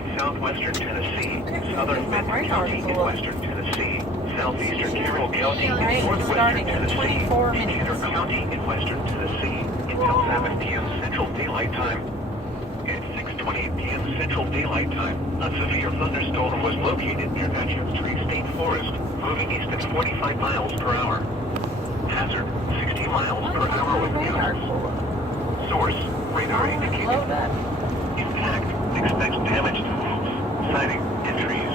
in southwestern Tennessee, southern Benton County in western Tennessee, southeastern Carroll County in northwestern Tennessee, Decatur County in western Tennessee, until 7 p.m. Central Daylight Time. At 6:28 p.m. Central Daylight Time, a severe thunderstorm was located near Veterans Tree State Forest, moving east at 45 miles per hour. Hazard, 60 miles per hour with gusts. Source, radar indicated. Impact, expects damage to roofs, siding, and trees.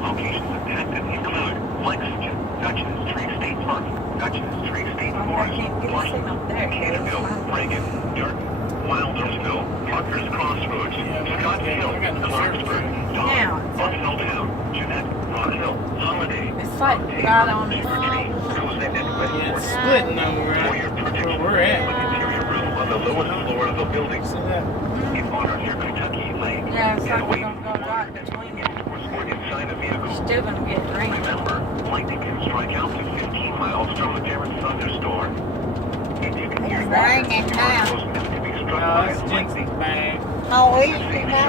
Locations impacted include Lexington, Dutchess Tree State Park, Dutchess Tree State Forest, Washington, Canterville, Reagan, Durton, Wildersville, Parker's Crossroads, Scott Hill, Clarksburg, Dawn, Buffalo Town, Jeanette, Rock Hill, Holiday, It's like right on the Yeah, it's splitting over for your where we're at. interior room on the lowest floor of the building. See that? In honor of your Kentucky Lane, Yeah, it's and like we're waiting gonna go right between it. or inside a vehicle. Still gonna get rain. Remember, lightning can strike out to 15 miles from a Darren thunderstorm. If you can hear It's raining now. No, it's Jensen's bag. Oh, easy. I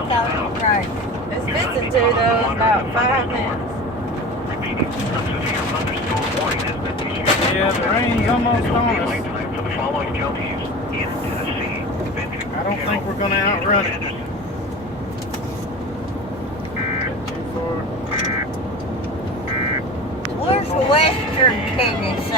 thought it was right. It's Vincent too, though, in about 5 minutes. Repeating, a severe thunderstorm warning has been issued. Yeah, the rain's almost on us. Time for the following counties in Tennessee. I don't think we're gonna outrun it. Too far. Where's the western Tennessee?